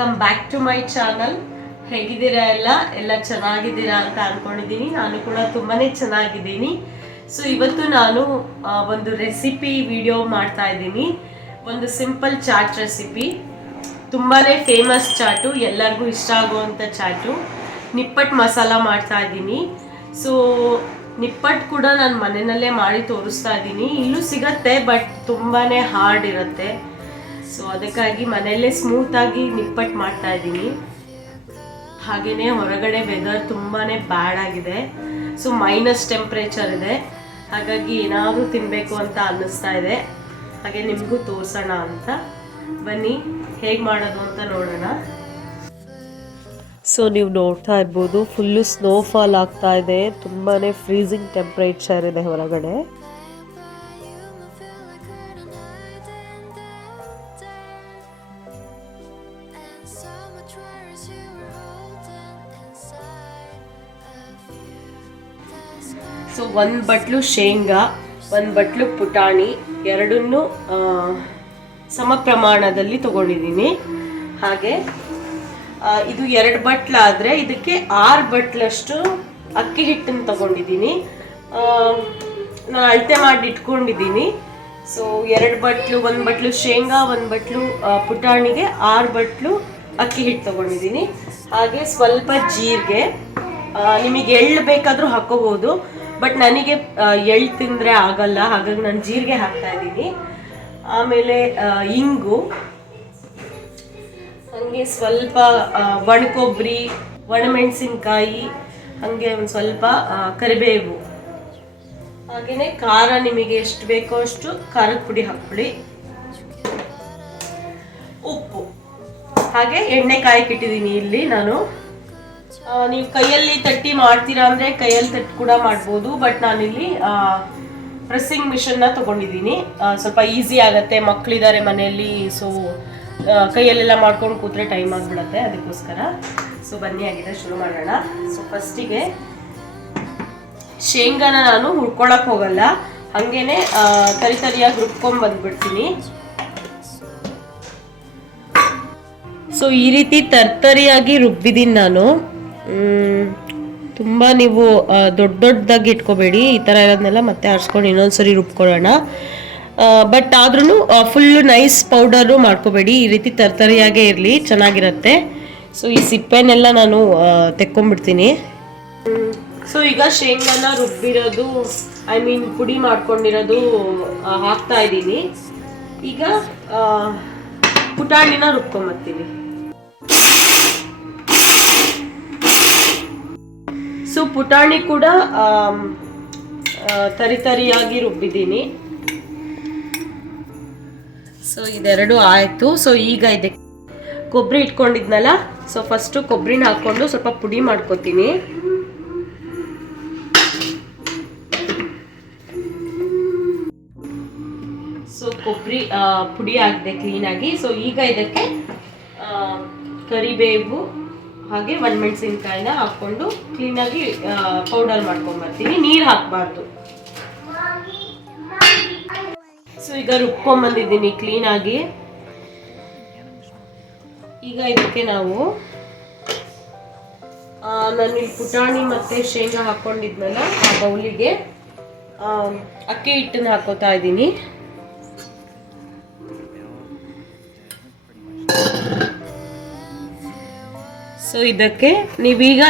Welcome back to my channel. ಹೇಗಿದ್ದೀರಾ? ಎಲ್ಲ ಚೆನ್ನಾಗಿದ್ದೀರಾ ಅಂತ ಅನ್ಕೊಂಡಿದ್ದೀನಿ. ನಾನು ಕೂಡ ತುಂಬಾನೇ ಚೆನ್ನಾಗಿದ್ದೀನಿ. ಸೊ ಇವತ್ತು ನಾನು ಒಂದು ರೆಸಿಪಿ ವಿಡಿಯೋ ಮಾಡ್ತಾ ಇದ್ದೀನಿ. ಒಂದು ಸಿಂಪಲ್ ಚಾಟ್ ರೆಸಿಪಿ, ತುಂಬಾನೇ ಫೇಮಸ್ ಚಾಟು, ಎಲ್ಲರಿಗೂ ಇಷ್ಟ ಆಗುವಂಥ ಚಾಟು. ನಿಪ್ಪಟ್ಟು ಮಸಾಲ ಮಾಡ್ತಾ ಇದ್ದೀನಿ. ಸೊ ನಿಪ್ಪಟ್ಟು ಕೂಡ ನಾನು ಮನೆಯಲ್ಲೇ ಮಾಡಿ ತೋರಿಸ್ತಾ ಇದ್ದೀನಿ. ಇಲ್ಲೂ ಸಿಗತ್ತೆ, ಬಟ್ ತುಂಬಾನೇ ಹಾರ್ಡ್ ಇರುತ್ತೆ. ಸೊ ಅದಕ್ಕಾಗಿ ಮನೆಯಲ್ಲೇ ಸ್ಮೂತಾಗಿ ನಿಪ್ಪಟ್ಟು ಮಾಡ್ತಾ ಇದ್ದೀನಿ. ಹಾಗೆಯೇ ಹೊರಗಡೆ ವೆದರ್ ತುಂಬಾ ಬ್ಯಾಡ್ ಆಗಿದೆ. ಸೊ ಮೈನಸ್ ಟೆಂಪ್ರೇಚರ್ ಇದೆ. ಹಾಗಾಗಿ ಏನಾದರೂ ತಿನ್ನಬೇಕು ಅಂತ ಅನ್ನಿಸ್ತಾ ಇದೆ. ಹಾಗೆ ನಿಮಗೂ ತೋರಿಸೋಣ ಅಂತ ಬನ್ನಿ, ಹೇಗೆ ಮಾಡೋದು ಅಂತ ನೋಡೋಣ. ಸೊ ನೀವು ನೋಡ್ತಾ ಇರ್ಬೋದು, ಫುಲ್ಲು ಸ್ನೋಫಾಲ್ ಆಗ್ತಾ ಇದೆ. ತುಂಬಾ ಫ್ರೀಸಿಂಗ್ ಟೆಂಪ್ರೇಚರ್ ಇದೆ ಹೊರಗಡೆ. ಸೊ ಒಂದು ಬಟ್ಲು ಶೇಂಗಾ, ಒಂದು ಬಟ್ಲು ಪುಟಾಣಿ, ಎರಡನ್ನೂ ಸಮ ಪ್ರಮಾಣದಲ್ಲಿ ತಗೊಂಡಿದ್ದೀನಿ. ಹಾಗೆ ಇದು 2 ಬಟ್ಲಾದರೆ ಇದಕ್ಕೆ 6 ಬಟ್ಲಷ್ಟು ಅಕ್ಕಿ ಹಿಟ್ಟನ್ನು ತಗೊಂಡಿದ್ದೀನಿ. ನಾನು ಅಳತೆ ಮಾಡಿ ಇಟ್ಕೊಂಡಿದ್ದೀನಿ. ಸೊ 2 ಬಟ್ಲು, 1 ಬಟ್ಲು ಶೇಂಗಾ, 1 ಬಟ್ಲು ಪುಟಾಣಿಗೆ 6 ಬಟ್ಲು ಅಕ್ಕಿ ಹಿಟ್ಟು ತಗೊಂಡಿದ್ದೀನಿ. ಹಾಗೆ ಸ್ವಲ್ಪ ಜೀರಿಗೆ, ನಿಮಗೆ ಎಳ್ಳು ಬೇಕಾದರೂ ಹಾಕೋಬೋದು, ಬಟ್ ನನಗೆ ಎಳ್ಳು ತಿಂದರೆ ಆಗಲ್ಲ, ಹಾಗಾಗಿ ನಾನು ಜೀರಿಗೆ ಹಾಕ್ತಾ ಇದ್ದೀನಿ. ಆಮೇಲೆ ಇಂಗು, ಹಾಗೆ ಸ್ವಲ್ಪ ಒಣಕೊಬ್ಬರಿ, ಒಣಮೆಣಸಿನ್ಕಾಯಿ, ಹಾಗೆ ಒಂದು ಸ್ವಲ್ಪ ಕರಿಬೇವು, ಹಾಗೆಯೇ ಖಾರ ನಿಮಗೆ ಎಷ್ಟು ಬೇಕೋ ಅಷ್ಟು ಖಾರದ ಪುಡಿ ಹಾಕ್ಕೊಳ್ಳಿ, ಉಪ್ಪು, ಹಾಗೆ ಎಣ್ಣೆ ಕಾಯಕ್ಕೆ ಇಟ್ಟಿದ್ದೀನಿ ಇಲ್ಲಿ ನಾನು. ನೀವು ಕೈಯಲ್ಲಿ ತಟ್ಟಿ ಮಾಡ್ತೀರಾ ಅಂದರೆ ಕೈಯಲ್ಲಿ ತಟ್ಟಿ ಕೂಡ ಮಾಡ್ಬೋದು, ಬಟ್ ನಾನಿಲ್ಲಿ ಪ್ರೆಸ್ಸಿಂಗ್ ಮಿಷನ್ನ ತೊಗೊಂಡಿದ್ದೀನಿ. ಸ್ವಲ್ಪ ಈಸಿ ಆಗುತ್ತೆ, ಮಕ್ಕಳಿದ್ದಾರೆ ಮನೆಯಲ್ಲಿ. ಸೊ ಕೈಯಲ್ಲೆಲ್ಲ ಮಾಡ್ಕೊಂಡು ಕೂತ್ರೆ ಟೈಮ್ ಆಗಿಬಿಡುತ್ತೆ, ಅದಕ್ಕೋಸ್ಕರ. ಸೊ ಬನ್ನಿ, ಆಗಿದೆ ಶುರು ಮಾಡೋಣ. ಸೊ ಫಸ್ಟಿಗೆ ಶೇಂಗಾನ ನಾನು ಹುರ್ಕೊಳಕ್ಕೆ ಹೋಗಲ್ಲ, ಹಾಗೇನೆ ತರಿಯಾಗಿ ರುಬ್ಕೊಂಡು ಬಂದ್ಬಿಡ್ತೀನಿ. ಸೊ ಈ ರೀತಿ ತರಿಯಾಗಿ ರುಬ್ಬಿದ್ದೀನಿ ನಾನು. ತುಂಬ ನೀವು ದೊಡ್ಡದಾಗಿ ಇಟ್ಕೋಬೇಡಿ, ಈ ಥರ ಇರೋದನ್ನೆಲ್ಲ ಮತ್ತೆ ಆರಿಸ್ಕೊಂಡು ಇನ್ನೊಂದ್ಸರಿ ರುಬ್ಕೊಳ್ಳೋಣ. ಬಟ್ ಆದ್ರೂ ಫುಲ್ಲು ನೈಸ್ ಪೌಡರು ಮಾಡ್ಕೋಬೇಡಿ, ಈ ರೀತಿ ತರಿಯಾಗೇ ಇರಲಿ, ಚೆನ್ನಾಗಿರುತ್ತೆ. ಸೊ ಈ ಸಿಪ್ಪೆನೆಲ್ಲ ನಾನು ತೆಕ್ಕೊಂಡ್ಬಿಡ್ತೀನಿ. ಸೊ ಈಗ ಶೇಂಗಾನ ರುಬ್ಬಿರೋದು, ಪುಡಿ ಮಾಡ್ಕೊಂಡಿರೋದು ಹಾಕ್ತಾ ಇದ್ದೀನಿ. ಈಗ ಪುಟಾಣಿನ ರುಬ್ಕೊಂಬರ್ತೀನಿ. ಸೊ ಪುಟಾಣಿ ಕೂಡ ತರಿಯಾಗಿ ರುಬ್ಬಿದ್ದೀನಿ. ಸೊ ಇದೆರಡು ಆಯಿತು. ಸೊ ಈಗ ಇದಕ್ಕೆ ಕೊಬ್ಬರಿ ಇಟ್ಕೊಂಡಿದ್ನಲ್ಲ, ಸೊ ಫಸ್ಟು ಕೊಬ್ಬರಿನ ಹಾಕ್ಕೊಂಡು ಸ್ವಲ್ಪ ಪುಡಿ ಮಾಡ್ಕೊತೀನಿ. ಸೊ ಕೊಬ್ಬರಿ ಪುಡಿ ಆಗಿದೆ ಕ್ಲೀನಾಗಿ. ಸೊ ಈಗ ಇದಕ್ಕೆ ಕರಿಬೇವು ಹಾಗೆ ಒಣಮೆಣಸಿನ್ಕಾಯಿನ ಹಾಕ್ಕೊಂಡು ಕ್ಲೀನಾಗಿ ಪೌಡರ್ ಮಾಡ್ಕೊಂಬರ್ತೀನಿ. ನೀರು ಹಾಕಬಾರ್ದು. ಸೊ ಈಗ ರುಬ್ಕೊಂಬಂದಿದ್ದೀನಿ ಕ್ಲೀನಾಗಿ. ಈಗ ಇದಕ್ಕೆ ನಾವು ನಾನು ಇಲ್ಲಿ ಪುಟಾಣಿ ಮತ್ತು ಶೇಂಗಾ ಹಾಕ್ಕೊಂಡಿದ್ನಲ್ಲ, ಆ ಬೌಲಿಗೆ ಅಕ್ಕಿ ಹಿಟ್ಟನ್ನು ಹಾಕೋತಾ ಇದ್ದೀನಿ. ಸೊ ಇದಕ್ಕೆ ನೀವೀಗ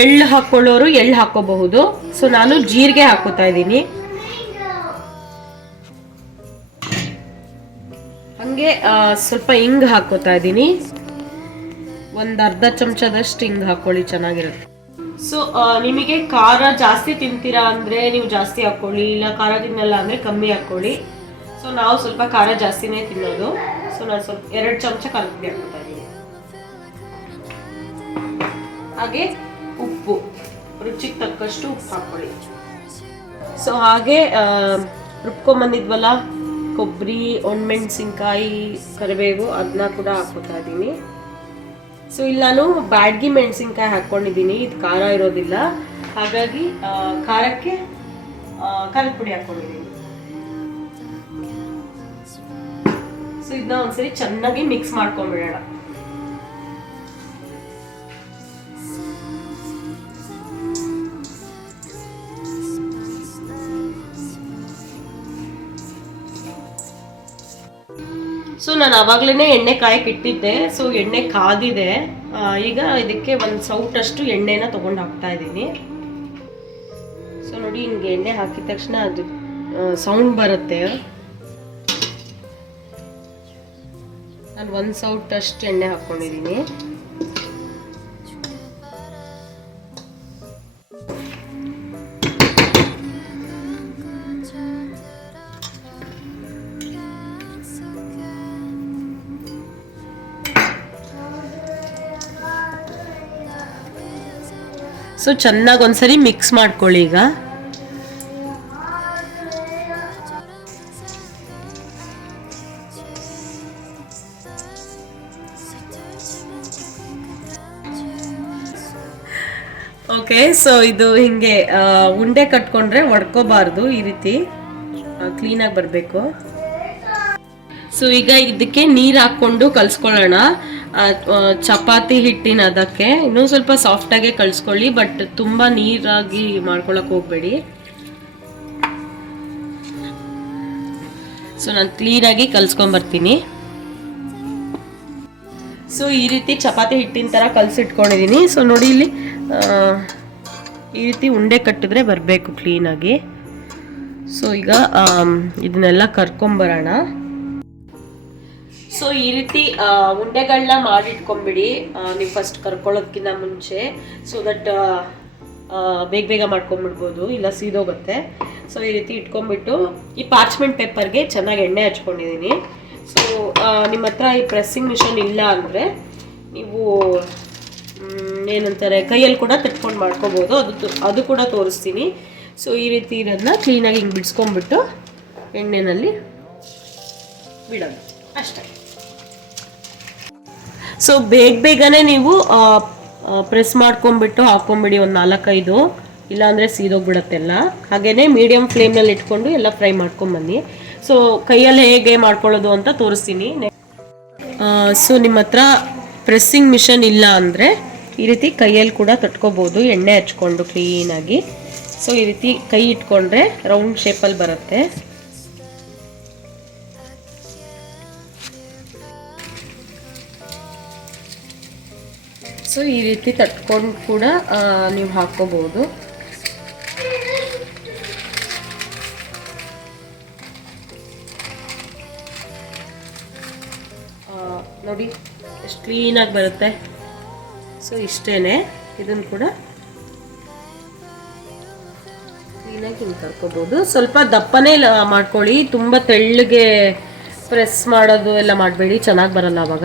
ಎಳ್ಳು ಹಾಕ್ಕೊಳ್ಳೋರು ಎಳ್ಳು ಹಾಕೋಬಹುದು. ಸೊ ನಾನು ಜೀರಿಗೆ ಹಾಕೋತಾ ಇದ್ದೀನಿ. ಹಂಗೆ ಸ್ವಲ್ಪ ಹಿಂಗ್ ಹಾಕೋತಾ ಇದ್ದೀನಿ. ಒಂದು ಅರ್ಧ ಚಮಚದಷ್ಟು ಹಿಂಗ್ ಹಾಕೊಳ್ಳಿ, ಚೆನ್ನಾಗಿರುತ್ತೆ. ಸೊ ನಿಮಗೆ ಖಾರ ಜಾಸ್ತಿ ತಿಂತೀರಾ ಅಂದರೆ ನೀವು ಜಾಸ್ತಿ ಹಾಕ್ಕೊಳ್ಳಿ, ಇಲ್ಲ ಖಾರ ತಿನ್ನಲ್ಲ ಅಂದರೆ ಕಮ್ಮಿ ಹಾಕ್ಕೊಳ್ಳಿ. ಸೊ ನಾವು ಸ್ವಲ್ಪ ಖಾರ ಜಾಸ್ತಿನೇ ತಿನ್ನೋದು. ಸೊ ನಾನು ಸ್ವಲ್ಪ 2 ಚಮಚ ಖಾರದ ಪುಡಿ ಹಾಕೋತಾ ಇದ್ದೀನಿ. ಹಾಗೆ ಉಪ್ಪು, ರುಚಿಗೆ ತಕ್ಕಷ್ಟು ಉಪ್ಪು ಹಾಕ್ಕೊಳ್ಳಿ. ಸೊ ಹಾಗೆ ರುಬ್ಕೊಂಬಂದಿದ್ವಲ್ಲ ಕೊಬ್ಬರಿ, ಒಣಮೆಣಸಿನ್ಕಾಯಿ, ಕರಿಬೇವು, ಅದನ್ನ ಕೂಡ ಹಾಕೋತಾ ಇದ್ದೀನಿ. ಸೊ ಇಲ್ಲಿ ನಾನು ಬ್ಯಾಡಗಿ ಮೆಣಸಿನ್ಕಾಯಿ ಹಾಕ್ಕೊಂಡಿದ್ದೀನಿ, ಇದು ಖಾರ ಇರೋದಿಲ್ಲ, ಹಾಗಾಗಿ ಖಾರಕ್ಕೆ ಖಾರದ ಪುಡಿ ಹಾಕ್ಕೊಂಡಿದ್ದೀನಿ. ಸೊ ಇದನ್ನ ಒಂದ್ಸರಿ ಚೆನ್ನಾಗಿ ಮಿಕ್ಸ್ ಮಾಡ್ಕೊಂಡ್ಬಿಡೋಣ. ಸೊ ನಾನು ಆವಾಗಲೇ ಎಣ್ಣೆ ಕಾಯಕ್ಕೆ ಇಟ್ಟಿದ್ದೆ. ಸೊ ಎಣ್ಣೆ ಕಾದಿದೆ. ಈಗ ಇದಕ್ಕೆ ಒಂದು ಸೌಟಷ್ಟು ಎಣ್ಣೆನ ತೊಗೊಂಡು ಹಾಕ್ತಾ ಇದ್ದೀನಿ. ಸೊ ನೋಡಿ, ಹಿಂಗೆ ಎಣ್ಣೆ ಹಾಕಿದ ತಕ್ಷಣ ಅದು ಸೌಂಡ್ ಬರುತ್ತೆ. ನಾನು ಒಂದು ಸೌಟಷ್ಟು ಎಣ್ಣೆ ಹಾಕ್ಕೊಂಡಿದ್ದೀನಿ. ಸೊ ಚೆನ್ನಾಗಿ ಒಂದ್ಸರಿ ಮಿಕ್ಸ್ ಮಾಡ್ಕೊಳ್ಳಿ. ಈಗ ಓಕೆ, ಸೊ ಇದು ಹಿಂಗೆ ಉಂಡೆ ಕಟ್ಕೊಂಡ್ರೆ ಒಡ್ಕೋಬಾರ್ದು, ಈ ರೀತಿ ಕ್ಲೀನಾಗಿ ಬರಬೇಕು. ಸೊ ಈಗ ಇದಕ್ಕೆ ನೀರು ಹಾಕ್ಕೊಂಡು ಕಲ್ಸ್ಕೊಳ್ಳೋಣ. ಚಪಾತಿ ಹಿಟ್ಟಿನ ಅದಕ್ಕೆ ಇನ್ನೂ ಸ್ವಲ್ಪ ಸಾಫ್ಟಾಗೆ ಕಲ್ಸ್ಕೊಳ್ಳಿ, ಬಟ್ ತುಂಬ ನೀರಾಗಿ ಮಾಡ್ಕೊಳಕ್ಕೆ ಹೋಗ್ಬೇಡಿ. ಸೊ ನಾನು ಕ್ಲೀನಾಗಿ ಕಲ್ಸ್ಕೊಂಬರ್ತೀನಿ. ಸೊ ಈ ರೀತಿ ಚಪಾತಿ ಹಿಟ್ಟಿನ ಥರ ಕಲಸಿಟ್ಕೊಂಡಿದ್ದೀನಿ. ಸೊ ನೋಡಿ, ಇಲ್ಲಿ ಈ ರೀತಿ ಉಂಡೆ ಕಟ್ಟಿದ್ರೆ ಬರಬೇಕು ಕ್ಲೀನಾಗಿ. ಸೊ ಈಗ ಇದನ್ನೆಲ್ಲ ಕರ್ಕೊಂಬರೋಣ. ಸೊ ಈ ರೀತಿ ಉಂಡೆಗಳನ್ನ ಮಾಡಿಟ್ಕೊಂಬಿಡಿ ನೀವು ಫಸ್ಟ್ ಕರ್ಕೊಳ್ಳೋದಕ್ಕಿಂತ ಮುಂಚೆ. ಸೊ ದಟ್ ಬೇಗ ಬೇಗ ಮಾಡ್ಕೊಂಬಿಡ್ಬೋದು, ಇಲ್ಲ ಸೀದೋಗುತ್ತೆ. ಸೊ ಈ ರೀತಿ ಇಟ್ಕೊಂಡ್ಬಿಟ್ಟು ಈ ಪಾರ್ಚ್ಮೆಂಟ್ ಪೇಪರ್ಗೆ ಚೆನ್ನಾಗಿ ಎಣ್ಣೆ ಹಚ್ಕೊಂಡಿದ್ದೀನಿ. ಸೊ ನಿಮ್ಮ ಹತ್ರ ಈ ಪ್ರೆಸ್ಸಿಂಗ್ ಮಿಷನ್ ಇಲ್ಲ ಅಂದರೆ ನೀವು ಏನಂತಾರೆ ಕೈಯಲ್ಲಿ ಕೂಡ ತಟ್ಕೊಂಡು ಮಾಡ್ಕೋಬೋದು. ಅದು ಕೂಡ ತೋರಿಸ್ತೀನಿ. ಸೊ ಈ ರೀತಿ ಇರೋದನ್ನ ಕ್ಲೀನಾಗಿ ಹಿಂಗೆ ಬಿಡಿಸ್ಕೊಂಡ್ಬಿಟ್ಟು ಎಣ್ಣೆಯಲ್ಲಿ ಬಿಡೋದು ಅಷ್ಟೇ. ಸೊ ಬೇಗನೆ ನೀವು ಪ್ರೆಸ್ ಮಾಡ್ಕೊಂಡ್ಬಿಟ್ಟು ಹಾಕ್ಕೊಂಬಿಡಿ, ಒಂದು 4-5, ಇಲ್ಲಾಂದರೆ ಸೀದೋಗ್ಬಿಡತ್ತೆಲ್ಲ. ಹಾಗೆಯೇ ಮೀಡಿಯಮ್ ಫ್ಲೇಮ್ನಲ್ಲಿ ಇಟ್ಕೊಂಡು ಎಲ್ಲ ಫ್ರೈ ಮಾಡ್ಕೊಂಬನ್ನಿ. ಸೊ ಕೈಯಲ್ಲಿ ಹೇಗೆ ಮಾಡ್ಕೊಳ್ಳೋದು ಅಂತ ತೋರಿಸ್ತೀನಿ. ಸೊ ನಿಮ್ಮ ಹತ್ರ ಪ್ರೆಸ್ಸಿಂಗ್ ಮಿಷನ್ ಇಲ್ಲ ಅಂದರೆ ಈ ರೀತಿ ಕೈಯಲ್ಲಿ ಕೂಡ ತಟ್ಕೋಬೋದು, ಎಣ್ಣೆ ಹಚ್ಕೊಂಡು ಕ್ಲೀನಾಗಿ. ಸೊ ಈ ರೀತಿ ಕೈ ಇಟ್ಕೊಂಡ್ರೆ ರೌಂಡ್ ಶೇಪಲ್ಲಿ ಬರುತ್ತೆ. ಸೊ ಈ ರೀತಿ ತಟ್ಕೊಂಡು ಕೂಡ ನೀವು ಹಾಕ್ಕೋಬೋದು. ನೋಡಿ ಎಷ್ಟು ಕ್ಲೀನಾಗಿ ಬರುತ್ತೆ. ಸೊ ಇಷ್ಟೇ, ಇದನ್ನು ಕೂಡ ಕ್ಲೀನಾಗಿ ಹಿಂಗೆ ಕರ್ಕೋಬೋದು. ಸ್ವಲ್ಪ ದಪ್ಪನೇ ಮಾಡ್ಕೊಳ್ಳಿ, ತುಂಬ ತೆಳ್ಳಗೆ ಪ್ರೆಸ್ ಮಾಡೋದು ಎಲ್ಲ ಮಾಡಬೇಡಿ, ಚೆನ್ನಾಗಿ ಬರಲ್ಲ ಆವಾಗ.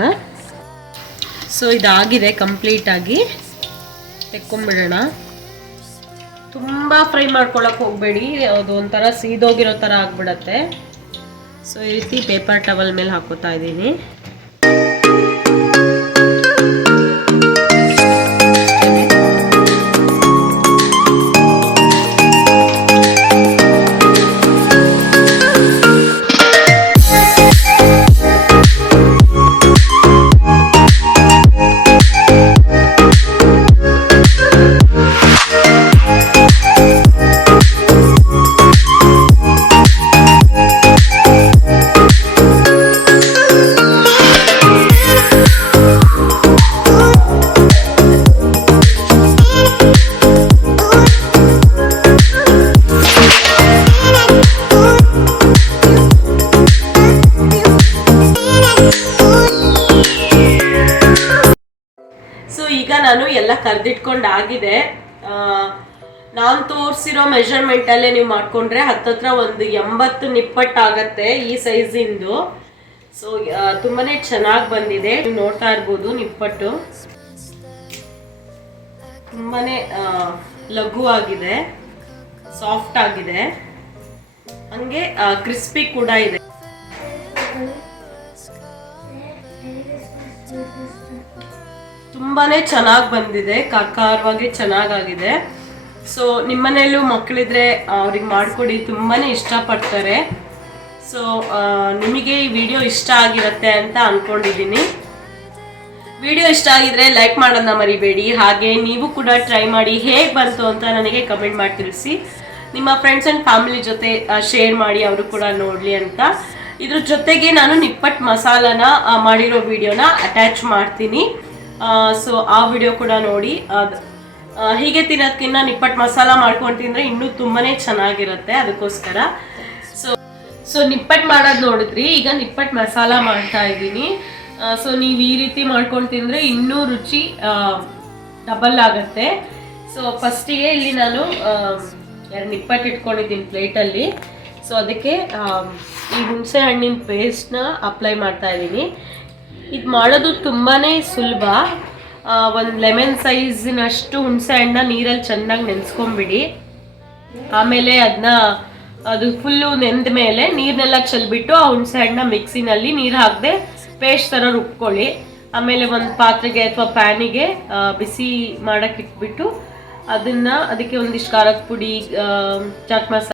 ಸೊ ಇದಾಗಿದೆ ಕಂಪ್ಲೀಟಾಗಿ, ತೆಕ್ಕೊಂಬಿಡೋಣ. ತುಂಬ ಫ್ರೈ ಮಾಡ್ಕೊಳಕ್ಕೆ ಹೋಗಬೇಡಿ, ಅದು ಒಂಥರ ಸೀದೋಗಿರೋ ಥರ ಆಗಿಬಿಡತ್ತೆ. ಸೊ ಈ ರೀತಿ ಪೇಪರ್ ಟವಲ್ ಮೇಲೆ ಹಾಕೋತಾ ಇದ್ದೀನಿ. ನಾನು ಎಲ್ಲ ಕರೆದಿಟ್ಕೊಂಡಾಗಿದೆ. ನಾನು ತೋರಿಸಿರೋ ಮೆಷರ್ಮೆಂಟಲ್ಲೇ ನೀವು ಮಾಡಿಕೊಂಡ್ರೆ ಹತ್ತತ್ರ ಒಂದು 80 ನಿಪ್ಪಟ್ಟಾಗತ್ತೆ ಈ ಸೈಜಿಂದು. ಸೊ ತುಂಬಾ ಚೆನ್ನಾಗಿ ಬಂದಿದೆ, ನೀವು ನೋಡ್ತಾ ಇರ್ಬೋದು. ನಿಪ್ಪಟ್ಟು ತುಂಬಾ ಲಘುವಾಗಿದೆ, ಸಾಫ್ಟ್ ಆಗಿದೆ, ಹಂಗೆ ಕ್ರಿಸ್ಪಿ ಕೂಡ ಇದೆ. ತುಂಬಾನೇ ಚೆನ್ನಾಗಿ ಬಂದಿದೆ, ಖಾರವಾಗಿ ಚೆನ್ನಾಗಾಗಿದೆ. ಸೊ ನಿಮ್ಮನೆಯಲ್ಲೂ ಮಕ್ಕಳಿದ್ರೆ ಅವ್ರಿಗೆ ಮಾಡಿಕೊಡಿ, ತುಂಬಾ ಇಷ್ಟಪಡ್ತಾರೆ. ಸೊ ನಿಮಗೆ ಈ ವಿಡಿಯೋ ಇಷ್ಟ ಆಗಿರುತ್ತೆ ಅಂತ ಅಂದ್ಕೊಂಡಿದ್ದೀನಿ. ವಿಡಿಯೋ ಇಷ್ಟ ಆಗಿದ್ರೆ ಲೈಕ್ ಮಾಡೋದನ್ನ ಮರಿಬೇಡಿ. ಹಾಗೆ ನೀವು ಕೂಡ ಟ್ರೈ ಮಾಡಿ ಹೇಗೆ ಬಂತು ಅಂತ ನನಗೆ ಕಮೆಂಟ್ ಮಾಡಿ ತಿಳಿಸಿ. ನಿಮ್ಮ ಫ್ರೆಂಡ್ಸ್ ಆ್ಯಂಡ್ ಫ್ಯಾಮಿಲಿ ಜೊತೆ ಶೇರ್ ಮಾಡಿ, ಅವರು ಕೂಡ ನೋಡಲಿ ಅಂತ. ಇದ್ರ ಜೊತೆಗೆ ನಾನು ನಿಪ್ಪಟ್ಟು ಮಸಾಲಾನ ಮಾಡಿರೋ ವಿಡಿಯೋನ ಅಟ್ಯಾಚ್ ಮಾಡ್ತೀನಿ. ಸೊ ಆ ವಿಡಿಯೋ ಕೂಡ ನೋಡಿ. ಹೀಗೆ ತಿನ್ನೋದಕ್ಕಿಂತ ನಿಪ್ಪಟ್ಟು ಮಸಾಲ ಮಾಡ್ಕೊಂಡು ತಿಂದರೆ ಇನ್ನೂ ತುಂಬಾ ಚೆನ್ನಾಗಿರುತ್ತೆ. ಅದಕ್ಕೋಸ್ಕರ ಸೊ ನಿಪ್ಪಟ್ಟು ಮಾಡೋದು ನೋಡಿದ್ರಿ. ಈಗ ನಿಪ್ಪಟ್ಟು ಮಸಾಲ ಮಾಡ್ತಾ ಇದ್ದೀನಿ. ಸೊ ನೀವು ಈ ರೀತಿ ಮಾಡ್ಕೊಂಡು ತಿಂದರೆ ಇನ್ನೂ ರುಚಿ ಡಬಲ್ ಆಗುತ್ತೆ. ಸೊ ಫಸ್ಟಿಗೆ ಇಲ್ಲಿ ನಾನು 2 ನಿಪ್ಪಟ್ಟು ಇಟ್ಕೊಂಡಿದ್ದೀನಿ ಪ್ಲೇಟಲ್ಲಿ. ಸೊ ಅದಕ್ಕೆ ಈ ಹುಣಸೆ ಹಣ್ಣಿನ ಪೇಸ್ಟ್ನ ಅಪ್ಲೈ ಮಾಡ್ತಾ ಇದ್ದೀನಿ. ಇದು ಮಾಡೋದು ತುಂಬಾ ಸುಲಭ. ಒಂದು ಲೆಮನ್ ಸೈಜಿನಷ್ಟು ಹುಣಸೆ ಹಣ್ಣನ್ನ ನೀರಲ್ಲಿ ಚೆನ್ನಾಗಿ ನೆನೆಸ್ಕೊಂಬಿಡಿ. ಆಮೇಲೆ ಅದು ಫುಲ್ಲು ನೆಂದ ಮೇಲೆ ನೀರನ್ನೆಲ್ಲ ಚೆಲ್ಬಿಟ್ಟು ಆ ಹುಣಸೆ ಹಣ್ಣನ್ನ ಮಿಕ್ಸಿನಲ್ಲಿ ನೀರು ಹಾಕದೆ ಪೇಸ್ಟ್ ಥರ ರುಬ್ಕೊಳ್ಳಿ. ಆಮೇಲೆ ಒಂದು ಪಾತ್ರೆಗೆ ಅಥವಾ ಪ್ಯಾನಿಗೆ ಬಿಸಿ ಮಾಡೋಕ್ಕೆ ಇಟ್ಬಿಟ್ಟು ಅದಕ್ಕೆ ಒಂದಿಷ್ಟು ಖಾರದ ಪುಡಿ, ಚಾಟ್ ಮಸಾಲ,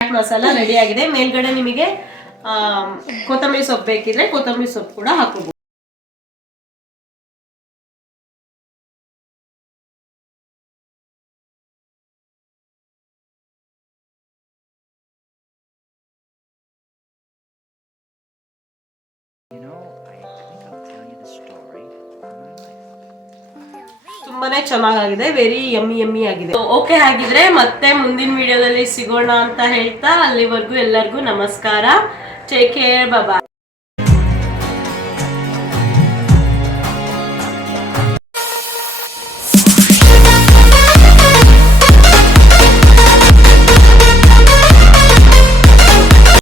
ಮಸಾಲ ರೆಡಿ ಆಗಿದೆ. ಮೇಲ್ಗಡೆ ನಿಮಗೆ ಕೊತ್ತಂಬರಿ ಸೊಪ್ಪು ಬೇಕಿದ್ರೆ ಕೊತ್ತಂಬರಿ ಸೊಪ್ಪು ಕೂಡ ಹಾಕೋಬಹುದು. ತುಂಬಾನೇ ಚೆನ್ನಾಗಿದೆ. ವೆರಿ ಯಮ್ಮಿ ಆಗಿದೆ. ಓಕೆ, ಹಾಗಿದ್ರೆ ಮತ್ತೆ ಮುಂದಿನ ವಿಡಿಯೋದಲ್ಲಿ ಸಿಗೋಣ ಅಂತ ಹೇಳ್ತಾ ಅಲ್ಲಿವರೆಗೂ ಎಲ್ಲರಿಗೂ ನಮಸ್ಕಾರ. ಟೇಕ್ ಕೇರ್, ಬಾಯ್.